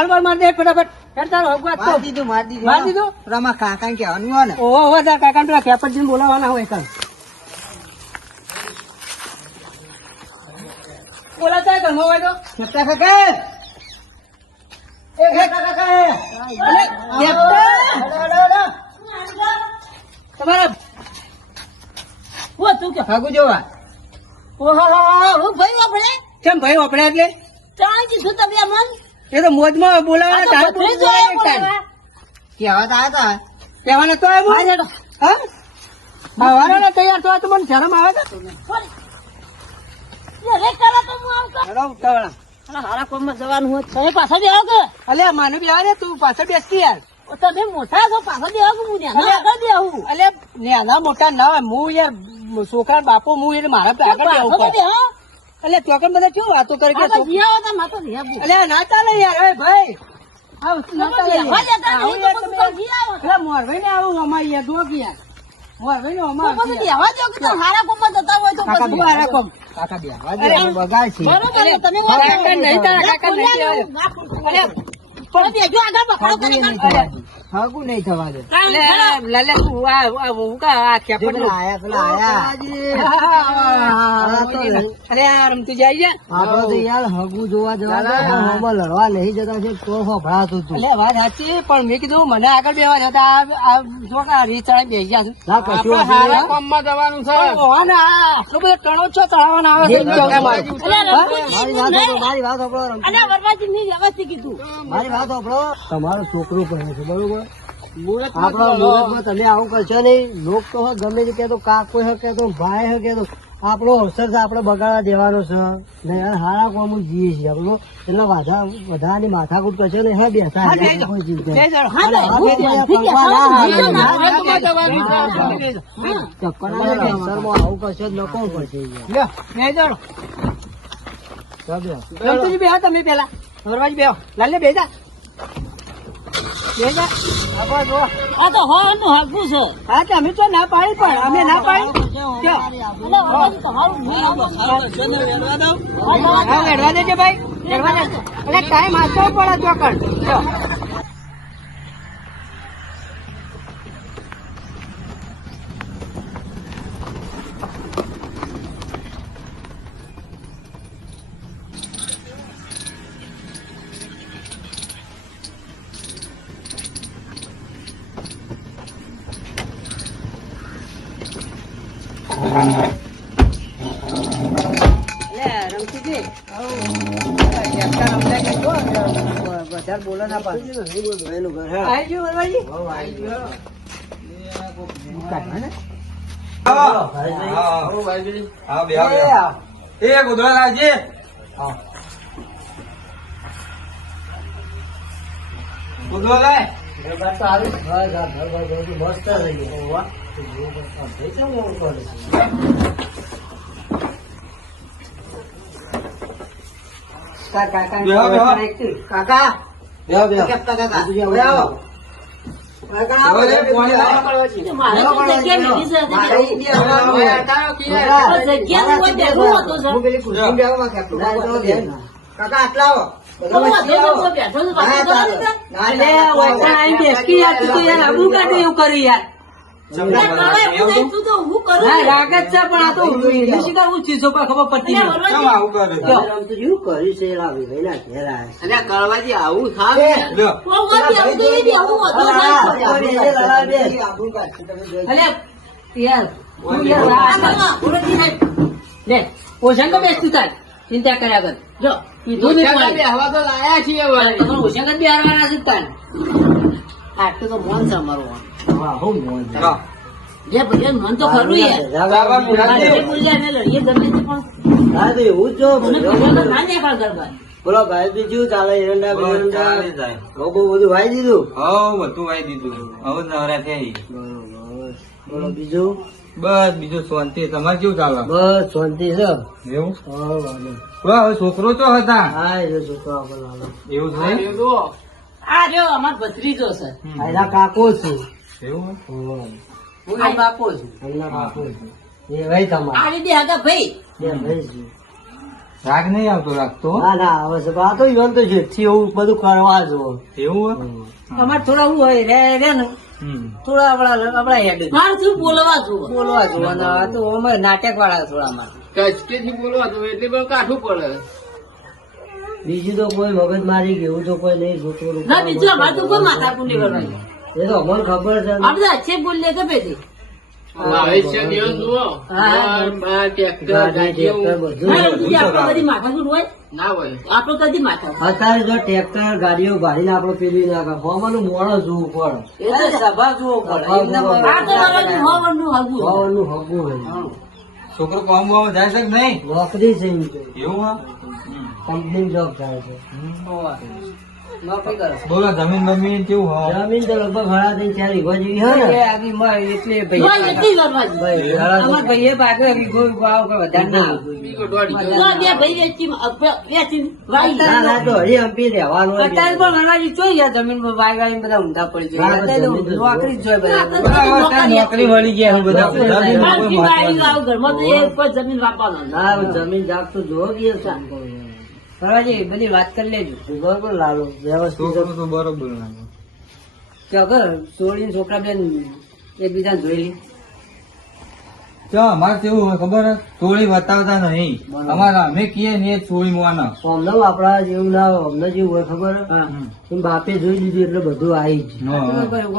હાલ માર દે ફટાફટ હેડતા રહો વાત તો માર દીધું રમા કાકા કહેવાનું હોય ને ઓહો તાર કાકા પેલા કેપટજી બોલાવાના હોય કાલ બોલાતા ઘરમાં હોય તો સત્તા કાકા એ કાકા કાકા અલે કેપ્ટન તમારા હું તું કે ભાગુ જોવા ઓહો હું ભાઈ આપણે કેમ ભાઈ આપણે એટલે ચાજી શું તમે મન એ તો મોજમાં બોલાવાના તાર બોલાવાના કેવા તા હતા કહેવાના તો આવ્યો હા આવવાના તૈયાર તો મને શરમ આવે છે રે કરા તો હું આવ હેડો ઉતાવળા અરે હારા કોમમાં જવાનું હોય તમે પાછા બેહો કે અલે માનવ બેહો રે તું પાછળ બેસતી યાર તમે મોટા છો પાછળ બેહો કે હું નેના આગળ બેહું અલે નેના મોટા ના હોય હું યાર છોકરા બાપો હું એટલે મારા આગળ બેહું અલે ચોકન બધા કેવું વાતો કરે કે અલે ના ચાલે યાર હવે ભાઈ આવ ના ચાલે મોરભાઈ ને આવું અમારી યાર દો યાર મોરભાઈ ને અમાર હારા કોમમાં જતા હોય તો પછી હારા કોમ કાકા બેહવા બગાડ છે બરોબર તમે કાકા નહીં તારા કાકા નહીં અરે પણ બેજો આગળ બખાડો કરી હાગુ નહીં થવા દે લાલે તું આ હું કા કેપટ પેલા આયા અરે યાર રમતું જાય આપડે તો યાર હગુ જોવા જવા લડવા નહીં જતા છે તો ભરાતું તું એટલે વાત સાચી પણ મેં કીધું મને આગળ બેવા જતા આ છોકરા રીચાળે બેસી ગયા છું ના કશું હારા કામમાં જવાનું છે આટલો બધો ટણો છો ચડાવવાના આવે છે મારી વાત સાંભળો મારી વાત સાંભળો તમારું છોકરું કહે છે બરોબર આપડા મુહૂર્તમાં તમે આવું કરશો નહીં લોક તો ગમે તે કહેતો કાકો હે કહેતો ભાઈ હે કહેતો આપણો અવસર છે આપડે બગાડવા દેવાનો છે ને હારા કોમ જીએ છીએ આપણો એટલે વધારાની માથાકૂટ કરશો ને હે બેસા આવું કરશો લોકો પડશે બે તમે પેલા નવરવાજી બે લાલે બેજા આ તો હોવાનું હાગવું છે હા તો અમે તો ના પાડી પણ અમે ના પાડી લડવા દેજે ભાઈ લડવા દે એટલે ટાઈમ આપવો પડે ચોકડ બોલો ના પાડે કાકા એવું કરી યાર રાગત છે પણ આ તો શીખાવું ચીજો પર ખબર પડતી કરવાજી આવું પોષણ તો બેસતું થાય ચિંતા કર્યા કર જો કીધું હવા તો લાયા છીએ પોષણ જ બિહારવાના છે તાન આટલું તો મોન છે અમારું જે ભજન મન તો ખરું બોલો ભાઈ બીજું ચાલે એરંડા બધું વાઈ દીધું બધું વાઈ દીધું હવે નવરા થઈ બોલો બીજું બસ બીજું શાંતિ તમારે કેવું ચાલે બસ શાંતિ છે એવું હવે છોકરો તો હતા હા એ છોકરો આપણો એવું છે આ રહ્યો અમાર ભત્રીજો છે એના કાકો છે એવું હું બાપો છું એમના બાપુ છે એ ભાઈ તમારા આ રીતે આગા ભાઈ બે ભાઈ છે રાગ નહીં આવતો રાખતો ના ના આવે છે પણ આ તો ઈવન તો જેટથી એવું બધું કરવા જો એવું અમારે થોડા શું હોય રે ને થોડા આપડા હેડ મારે શું બોલવા જોવાના આ તો અમે નાટક વાળા થોડા અમારે કચકેથી બોલવા જો એટલે બહુ કાઠું પડે. બીજું તો કોઈ મગજ મારી ગયું તો કોઈ નહીં જોતું ના બીજું અમારે તો કોઈ માથા કુંડી કરવાની એ તો અમને ખબર છે ને. આપણે અચ્છે બોલીએ કે પેથી ભવિષ્ય દિવસ જુઓ ટ્રેક્ટર ગાડીઓ કદી માથાકૂટ હોય ના હોય. આપડે કદી માથા અત્યારે જો ટ્રેક્ટર ગાડીઓ ભાડીને આપડે પેલી નાખે હોવાનું મોડો જોવું પડે એ તો સભા જોવો પડે એમને આ તો મારા હોવાનું હગું હોવાનું હગું હોય છોકરો કામ બામ જાય છે કે નહીં નોકરી છે એમ તો. એવું કંપની જોબ થાય છે નોકરી કરે બોલો જમીન બમીન કેવું હોય જમીન તો લગભગ ઘણા દિન 4 વીઘા જેવી હોય ને એટલી કરવાની ભાઈ ઘણા અમારા ભાઈએ ભાગે વીઘો ભાવ કોઈ વધારે ના બીજો દોઢ બે ભાઈ વેચી વાઈ ના ના તો હરી હંપી રહેવાનું હોય. અત્યારે પણ ઘણા જોઈ ગયા જમીન પર વાઈ વાઈ બધા ઊંધા પડી હા, જાય જમીન તો નોકરી જ જોઈ બધા નોકરી મળી ગયા એવું બધા જમીન નું કોઈ મહત્વ આવું ઘરમાં તો એ ઉપર જમીન વાપરવાનું ના જમીન જાગ તો જોવો કે ફરવાજી બધી વાત કરી લેજો બરોબર લાલો વ્યવસ્થિત છોકરું તો બરોબર લાગે. કે અગર છોડીને છોકરા બેન એકબીજાને જોઈ લી જો અમારે કેવું હોય ખબર હે? ચોળી બતાવતા નહીં અમારા અમે કીએ ને એ ચોળી મોના અમને આપડા જેવું ના હોય અમને જેવું હોય ખબર હે? એમ બાપે જોઈ લીધું એટલે બધું આવી જ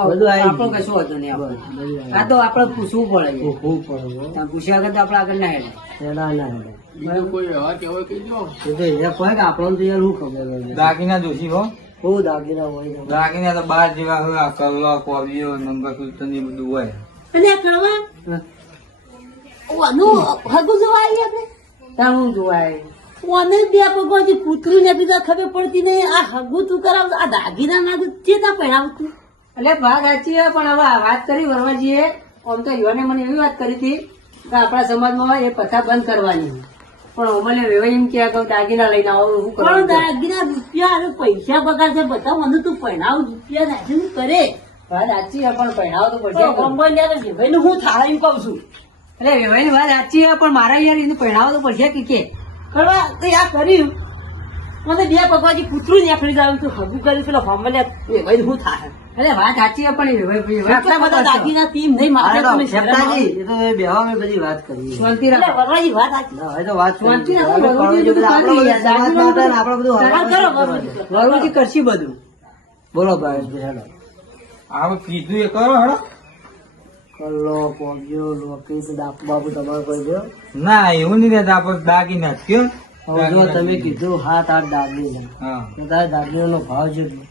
બધું આવી આપણો કશું હોતું નહીં આપણે આ તો આપડે પૂછવું પડે ખૂબ પડે ત્યાં પૂછ્યા વગર તો આપડે આગળ ના હેડે એના ના હેડે. બીજો કોઈ વ્યવહાર કેવો કીધો એ તો એ કોઈ કે આપણને તો યાર શું ખબર હોય દાગીના જોશી હો બહુ દાગીના હોય છે. દાગીના તો બાર જેવા હોય આ કલ્લો કોબીઓ મંગળસૂત્ર ને એ બધું હોય અને આ કરવા ઓનું હગું જોવા આવી આપણે ત્યાં હું જોવાય ઓને બે પગોથી કૂતરું ને બીજા ખબર પડતી નહીં આ હગું તું કરાવ આ દાગીના ના ચેતા પહેરાવતું એટલે વાત સાચી છે પણ હવે આ વાત કરી વરવાજીએ આમ તો યુવાને મને એવી વાત કરી હતી કે આપણા સમાજમાં એ પ્રથા બંધ કરવાની પણ અમને વેવાઈ એમ કે દાગીના લઈને આવો શું કરવાનું દાગીના રૂપિયા અરે પૈસા પગાર છે બધા મને તું પહેરાવ રૂપિયા નાખીને કરે વાત સાચી છે પણ પહેરાવ તો પડશે વેવાઈ હું થાય એમ કઉ છું એટલે વેવાઈ ની વાત સાચી છે પણ મારા યાર એનું પહેરાવ તો પડશે કે કરવા તો આ કર્યું મને બે પગવાથી કૂતરું નીકળી જાવ તો હગું કર્યું પેલો ફોર્મલે વેવાઈ શું થાય એટલે વાત સાચી છે પણ આટલા બધા દાગીના ટીમ નહીં મારે તમે શેઠાજી, એ તો એ બેહવા મેં બધી વાત કરી શાંતિ રાખો વરવાજી વાત સાચી ના, એ તો વાત કરી. શાંતિ રાખો, હવે વરવાજી કરવા બધું જોઈએ. આપણે કરી બધું સમાજ માટે ને આપણે બધું હા, હરવા કરો માટે વરવાજી કરશી બધું બોલો ભાઈ હેડો આ કીધું એ કરો હેડો કલ્લો પોગ્યો લોકરી તો ડાકુ બાપુ તમારે કોઈ દો ના એવું નહીં રહેતા આપણે દાગીના જ કેમ હવે જો તમે કીધું 7-8 દાગીના હા તો તારે દાગીનાનો ભાવ કેટલો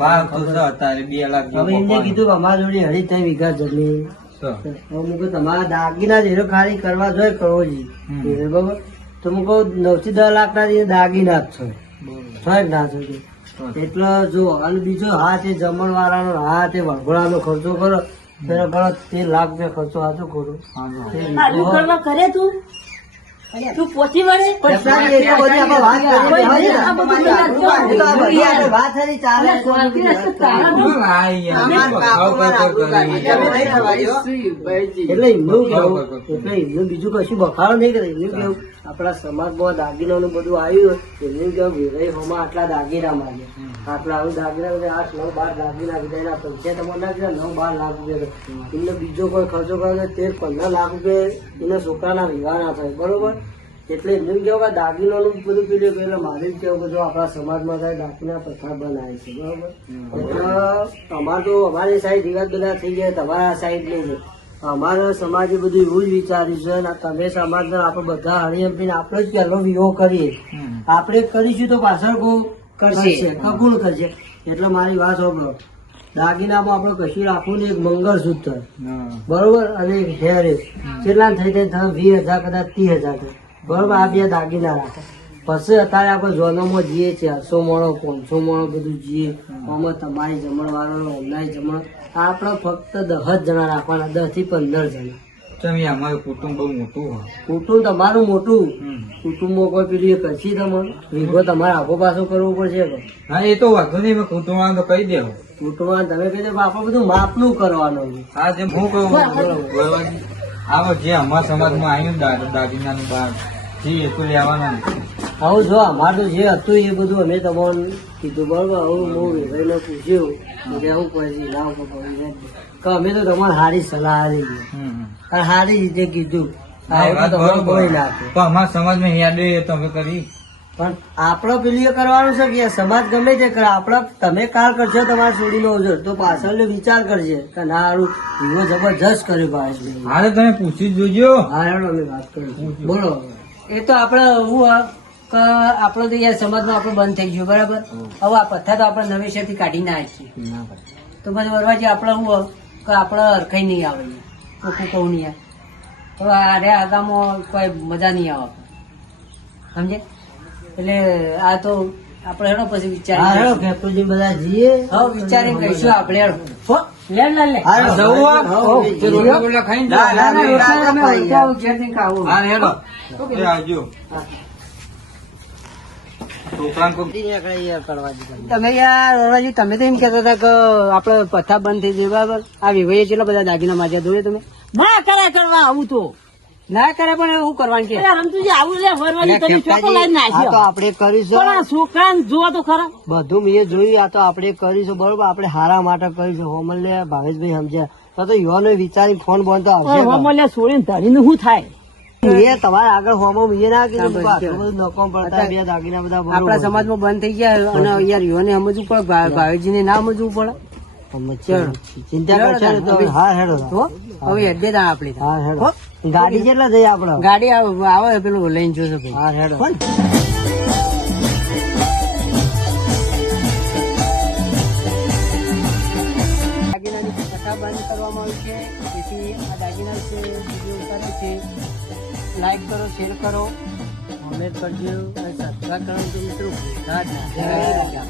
ભાવ તો છે અત્યારે 2 લાખ હવે એમને કીધું કે અમારા જોડે 2.5 વીઘા જમીન છે. હવે હું કહું તમારા દાગીના જેરો ખાલી કરવા જોઈએ કરોજી બરોબર તો હું કહું 9 થી 10 લાખ ના જે દાગીના જ છે થાય ના છે એટલે જો અને બીજો હા છે જમણ વાળાનો હા છે વળગોળાનો ખર્ચો કરો તેનો ઘણો 13 લાખ રૂપિયા ખર્ચો હાચો ખોટો આટલું કરવા કરે તું તું પોચી વળે શેઠાજી, એ તો બધી આપણે વાત કરી ભાઈ, હોય ને. આ બધું વાત એ તો બધી આપણે વાત કરી ચાલે શાંતિ રાખો, તારા બોલ, આ યાર, બખાવ કર કર કરી. એટલે એમનું કેવું એટલે એમનું બીજું કશું બખાડો નહીં કરે એમનું કેવું આપણા સમાજમાં દાગીનાનું બધું આવ્યું હોય એમનું કેવું વિરહી હોમાં આટલા દાગીના માંગ્યા આટલા આવું દાગીના બધા 8-9-12 દાગીના કીધા એના પૈસા તમારે ના કીધા 9-12 લાખ રૂપિયા એમને બીજો કોઈ ખર્ચો કરે 13-15 લાખ રૂપિયા એના છોકરાના વિવાહ ના થાય બરોબર એટલે એમનું કેવું કે દાગીનાનું બધું પીડ્યું કે એટલે મારે જ કેવું બધું આપણા સમાજમાં થાય દાગીના પ્રથા બનાવે છે બરોબર એટલે અમારે તો અમારી સાઈડ વિવાદ બધા થઈ ગયા તમારા સાઈડ નહીં છે અમારા સમાજે બધું એવું જ વિચાર્યું છે અને તમે સમાજના આપણે બધા હળી એમ આપણે જ પહેલો વિવાહ કરીએ આપણે કરીશું તો પાછળ કોઈ કરશે કબૂલ કરશે એટલે મારી વાત સાંભળો દાગીનામાં આપણે કશું રાખવું ને એક મંગળસૂત્ર હા. બરોબર અને એક હેરેસ કેટલા થઈ જાય 20,000 કદાચ 30,000 થાય બરોબર આ બે દાગીના રાખે પછી અત્યારે આપણે જોનોમાં જઈએ 400 માણો 500 માણો બધું જઈએ આમાં તમારી જમણવાળો ઓનલાઈન જમણ આપણે ફક્ત 10 જણા રાખવાના 10 થી 15 જણા તમે અમારું કુટુંબ બહુ મોટું હોય કુટુંબ તમારું મોટું કુટુંબમાં કોઈ પેલી એ કરશી તમારે વિગો તમારે આગો પાછો કરવો પડશે કે હા એ તો વાંધો નહીં મેં કુટુંબ તો કહી દેવું કુટુંબમાં તમે કહી દો આપણે બધું માપનું કરવાનું છે હા જેમ હું કહું બરોબર. આવો જે અમારા સમાજમાં આવ્યું દાગીનાનું બાર જે એ તો લેવાના નથી. આવું જો અમારું જે હતું એ બધું અમે તમને કીધું બરોબર. હું વેભાઈને પૂછ્યું કે હું કોઈ લાવ કે અમે તો તમારે સારી સલાહ આપી અને સારી રીતે કીધું. વાત તમારે કોઈ બરોબર. ના આપે. પણ અમારા સમાજમાં યાદ એ તમે કરી પણ આપડે પેલું એ કરવાનું છે કે સમાજ ગમે તે કરે આપડે તમે કાલ કરશો તમારે છોડીને આવજો તો પાછળ વિચાર કરશે કે ના હારું વિવો જબરજસ્ત કર્યું ભાઈ. હારે તમે પૂછી જ જોજો. હા હેડો અમે વાત કરીશું. બોલો એ તો આપડે હું કે આપડે તો યાર સમાજમાં આપડે બંધ થઈ ગયું બરાબર. હવે આ પથ્થા તો આપડે નવેસરથી કાઢી ના છીએ તો પછી વરવાજી આપડે હું કે આપડે હરખાઈ નહીં આવે કોકું કહું નહીં હવે આરે આગામાં કોઈ મજા નહીં આવે સમજે. એટલે આ તો આપડે હેડો પછી વિચારી બધા જઈએ હવે વિચારીને કહીશું આપડે હેડો હો લે લે લે રોટલા બોટલા ખાઈને જાઓ. ના, ના, રોટલા તમે ઉલટાઓ ઘેરથી ખાઓ. હા હેડો એ આવજો. છોકરાને કોઈ તમે યાર રોડાજી તમે તો એમ કહેતા હતા કે આપડે પથ્થા બંધ થઈ જાય બરાબર. આ વિભાઈએ કેટલા બધા દાગીના માજ્યા જોયે તમે ના કર્યા કરવા આવું તો ના કરે પણ એવું કરવાનું કે રમતુજી આવું લે ફરવાની તમે ચોકો લાઈન નાખ્યો તો આપણે કરીશું પણ આ છોકરાને જોવા તો ખરા બધું મેં જોયું. આ તો આપણે કરીશું બરોબર. આપણે હારા માટે કરીશું. હોમલે ભાવેશભાઈ સમજ્યા તો યુવાનો વિચારી ફોન બોન તો આવશે. હોમલે છોડીને ધરીને શું થાય એ તમારે આગળ હોમો એ ના કીધું નકોમ પડતા બે દાગીના બધા આપણા સમાજમાં બંધ થઈ ગયા અને યાર યુવાને સમજવું પડે ભાવેશજી ને ના સમજવું પડે. ચિંતા કરશે હા હેડો હવે એડે આપડે હા હેડો. ગાડી કેટલા જઈએ આપડે ગાડી આવે પેલું લઈને જોશે ભાઈ. હા હેડો દાગીનાની કથા બંધ કરવામાં આવી છે તેથી આ દાગીના વિશે વિડીયો ઉતાર્યો છે. લાઈક કરો, શેર કરો, કોમેન્ટ કરજો અને સબસ્ક્રાઈબ કરવાનું તો મિત્રો ભૂલતા જ ના.